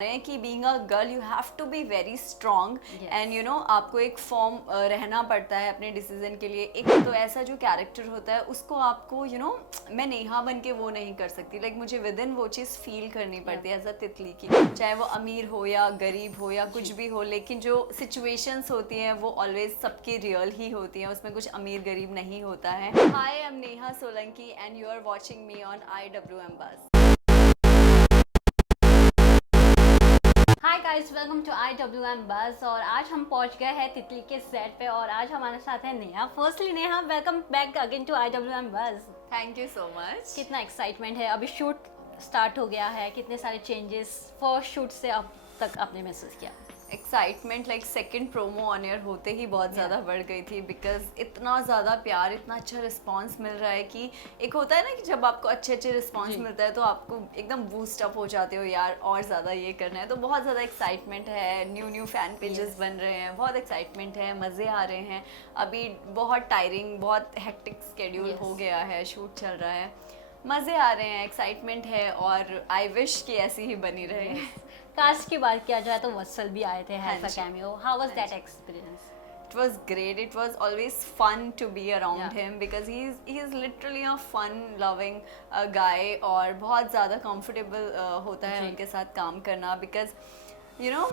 रहे हैं कि being a girl you have to be very strong and you know आपको एक फॉर्म रहना पड़ता है अपने डिसीजन के लिए। एक तो ऐसा जो कैरेक्टर होता है उसको आपको मैं नेहा बन के वो नहीं कर सकती। मुझे विद इन वो चीज़ फील करनी पड़ती है एज अ तितली की, चाहे वो अमीर हो या गरीब हो या कुछ भी हो, लेकिन जो सिचुएशंस होती हैं वो ऑलवेज सबकी रियल ही होती हैं, उसमें कुछ अमीर गरीब नहीं होता है। Hi, I am Neha Solanki and you are watching me on IWM buzz. Hi guys, welcome to IWM buzz. और आज हम पहुंच गए हैं तितली के सेट पे और आज हमारे साथ है Neha. Firstly Neha, welcome back again to IWM buzz. Thank you so much. कितना एक्साइटमेंट है, अभी शूट स्टार्ट हो गया है, कितने सारे चेंजेस फर्स्ट शूट से अब तक आपने महसूस किया? Excitement second promo on air होते ही बहुत ज़्यादा बढ़ गई थी, बिकॉज इतना ज़्यादा प्यार, इतना अच्छा रिस्पांस मिल रहा है कि एक होता है ना कि जब आपको अच्छे रिस्पांस मिलता है तो आपको एकदम बूस्ट अप हो जाते हो, यार और ज़्यादा ये करना है। तो बहुत ज़्यादा एक्साइटमेंट है, न्यू फैन पेजेस बन रहे हैं, बहुत एक्साइटमेंट है, मज़े आ रहे हैं। अभी बहुत टायरिंग, बहुत हेक्टिक स्केड्यूल हो गया है, शूट चल रहा है, मज़े आ रहे हैं, एक्साइटमेंट है और आई विश कि ऐसी ही बनी रहे। कास्ट की बात किया जाए तो वत्सल भी आए थे एज अ जी। Cameo. How was that experience? It was great. It was always fun to be around Yeah. him because he is literally a fun loving guy और बहुत ज़्यादा comfortable होता है जी। उनके साथ काम करना, because you know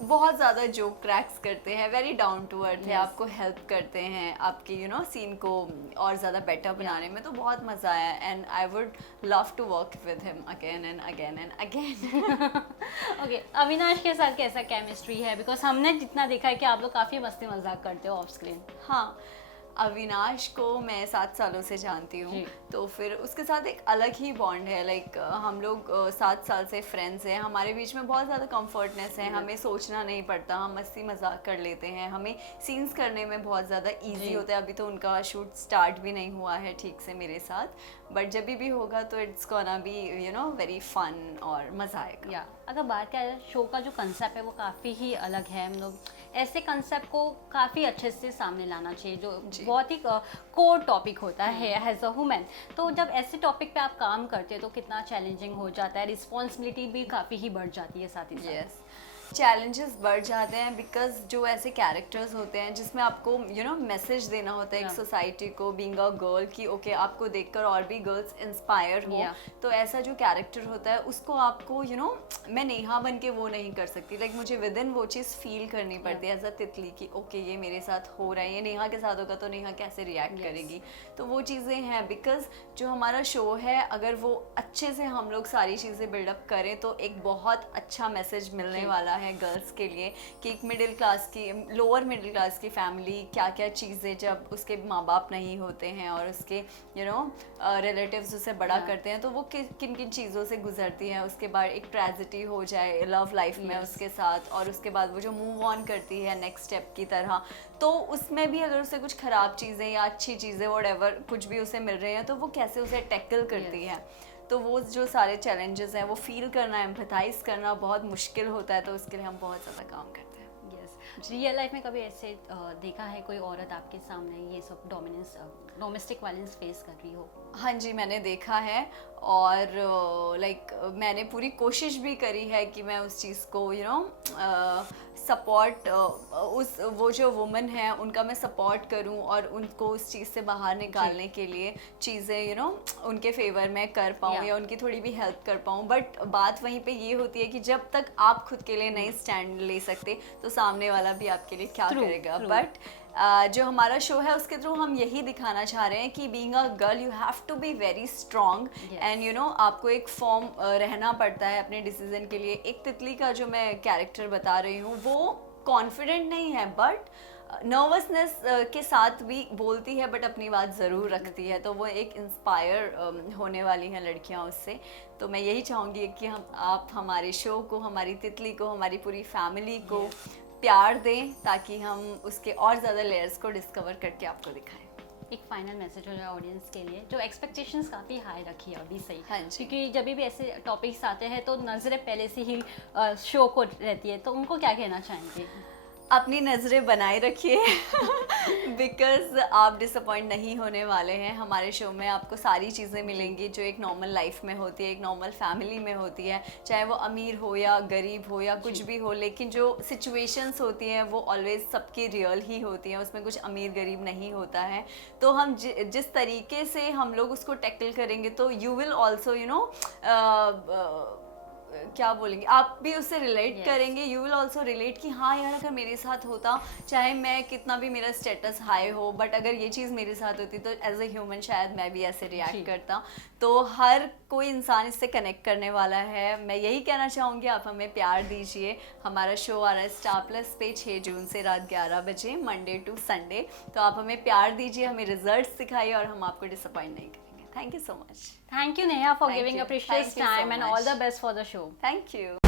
बहुत ज़्यादा जोक क्रैक्स करते हैं, वेरी डाउन टू अर्थ है, Yes. आपको हेल्प करते हैं आपके सीन को और ज़्यादा बेटर बनाने में। तो बहुत मज़ा आया and I would love to work with him again and again and again. Okay, Avinash के साथ कैसा केमिस्ट्री है? बिकॉज हमने जितना देखा है कि आप लोग काफ़ी मस्ती मजाक करते हो ऑफ स्क्रीन। हाँ, अविनाश को मैं 7 सालों से जानती हूँ, तो फिर उसके साथ एक अलग ही बॉन्ड है। हम लोग 7 साल से फ्रेंड्स हैं, हमारे बीच में बहुत ज़्यादा कंफर्टनेस है, हमें सोचना नहीं पड़ता, हम मस्ती मजाक कर लेते हैं, हमें सीन्स करने में बहुत ज़्यादा इजी होता है। अभी तो उनका शूट स्टार्ट भी नहीं हुआ है ठीक से मेरे साथ, बट जब भी होगा तो it's gonna be very fun और मज़ा आएगा। या अगर बात करें शो का जो कंसेप्ट है वो काफ़ी ही अलग है। हम लोग ऐसे कंसेप्ट को काफ़ी अच्छे से सामने लाना चाहिए जो बहुत ही कोर टॉपिक होता है एज अ वुमेन। तो जब ऐसे टॉपिक पे आप काम करते हैं तो कितना चैलेंजिंग हो जाता है, रिस्पॉन्सिबिलिटी भी काफ़ी ही बढ़ जाती है साथ ही साथ। यस, चैलेंजेस बढ़ जाते हैं बिकॉज जो ऐसे कैरेक्टर्स होते हैं जिसमें आपको मैसेज देना होता है एक सोसाइटी को, बीइंग अ गर्ल, कि ओके आपको देखकर और भी गर्ल्स इंस्पायर हो। तो ऐसा जो कैरेक्टर होता है उसको आपको मैं नेहा बन के वो नहीं कर सकती। मुझे विद इन वो चीज़ फील करनी पड़ती है एज अ तितली की, ओके ये मेरे साथ हो रहा है, ये नेहा के साथ होगा तो नेहा कैसे रिएक्ट करेगी। तो वो चीज़ें हैं, बिकॉज जो हमारा शो है अगर वो अच्छे से हम लोग सारी चीज़ें बिल्डअप करें तो एक बहुत अच्छा मैसेज मिलने वाला है गर्ल्स के लिए कि एक मिडिल क्लास की, लोअर मिडिल क्लास की फैमिली क्या क्या चीज़ें जब उसके माँ बाप नहीं होते हैं और उसके रिलेटिव्स उसे बड़ा करते हैं तो वो किन किन चीज़ों से गुजरती है, उसके बाद एक ट्रेजिडी हो जाए लव लाइफ में उसके साथ, और उसके बाद वो जो मूव ऑन करती है नेक्स्ट स्टेप की तरह। तो उसमें भी अगर उसे कुछ ख़राब चीज़ें या अच्छी चीज़ें व्हाटएवर कुछ भी उसे मिल रही हैं तो वो कैसे उसे टैकल करती है। तो वो जो सारे चैलेंजेस हैं वो फील करना, एम्पैथाइज करना बहुत मुश्किल होता है, तो उसके लिए हम बहुत ज़्यादा काम करते हैं। यस, रियल लाइफ में कभी ऐसे देखा है कोई औरत आपके सामने ये सब डोमेस्टिक वायलेंस फेस कर रही हो? हाँ जी, मैंने देखा है और मैंने पूरी कोशिश भी करी है कि मैं उस चीज़ को सपोर्ट, उस वो जो वुमन है उनका मैं सपोर्ट करूं और उनको उस चीज़ से बाहर निकालने के लिए चीज़ें उनके फेवर में कर पाऊँ या उनकी थोड़ी भी हेल्प कर पाऊँ। बट बात वहीं पे ये होती है कि जब तक आप खुद के लिए नहीं स्टैंड ले सकते तो सामने वाला भी आपके लिए क्या करेगा। बट जो हमारा शो है उसके थ्रू हम यही दिखाना चाह रहे हैं कि being a girl you have to be very strong and आपको एक फॉर्म रहना पड़ता है अपने डिसीजन के लिए। एक तितली का जो मैं कैरेक्टर बता रही हूँ वो कॉन्फिडेंट नहीं है बट नर्वसनेस के साथ भी बोलती है, बट अपनी बात ज़रूर रखती है। तो वो एक इंस्पायर होने वाली हैं लड़कियां उससे। तो मैं यही चाहूँगी कि आप हमारे शो को, हमारी तितली को, हमारी पूरी फैमिली को प्यार दें ताकि हम उसके और ज़्यादा लेयर्स को डिस्कवर करके आपको दिखाएं। एक फाइनल मैसेज हो जाए ऑडियंस के लिए जो एक्सपेक्टेशंस काफ़ी हाई रखी है अभी सही। हाँ जी। क्योंकि जब भी ऐसे टॉपिक्स आते हैं तो नज़रें पहले से ही शो को रहती है, तो उनको क्या कहना चाहेंगे? अपनी नज़रें बनाए रखिए बिकॉज आप डिसअपॉइंट नहीं होने वाले हैं। हमारे शो में आपको सारी चीज़ें मिलेंगी जो एक नॉर्मल लाइफ में होती है, एक नॉर्मल फैमिली में होती है, चाहे वो अमीर हो या गरीब हो या कुछ भी हो, लेकिन जो सिचुएशंस होती हैं वो ऑलवेज सबकी रियल ही होती हैं, उसमें कुछ अमीर गरीब नहीं होता है। तो हम जिस तरीके से हम लोग उसको टैकल करेंगे तो यू विल ऑल्सो क्या बोलेंगे, आप भी उससे रिलेट करेंगे, यू विल ऑल्सो रिलेट कि हाँ यार अगर मेरे साथ होता, चाहे मैं कितना भी मेरा स्टेटस हाई हो, बट अगर ये चीज़ मेरे साथ होती तो एज ए ह्यूमन शायद मैं भी ऐसे रिएक्ट करता। तो हर कोई इंसान इससे कनेक्ट करने वाला है। मैं यही कहना चाहूँगी, आप हमें प्यार दीजिए। हमारा शो आ रहा है स्टार प्लस पे 6 जून से रात 11 बजे, मंडे टू संडे। तो आप हमें प्यार दीजिए, हमें रिजल्ट्स दिखाइए और हम आपको डिसअपॉइंट नहीं करेंगे। Thank you so much. Thank you, Neha, for Thank giving you. a precious Thank you so time and all much. the best for the show. Thank you.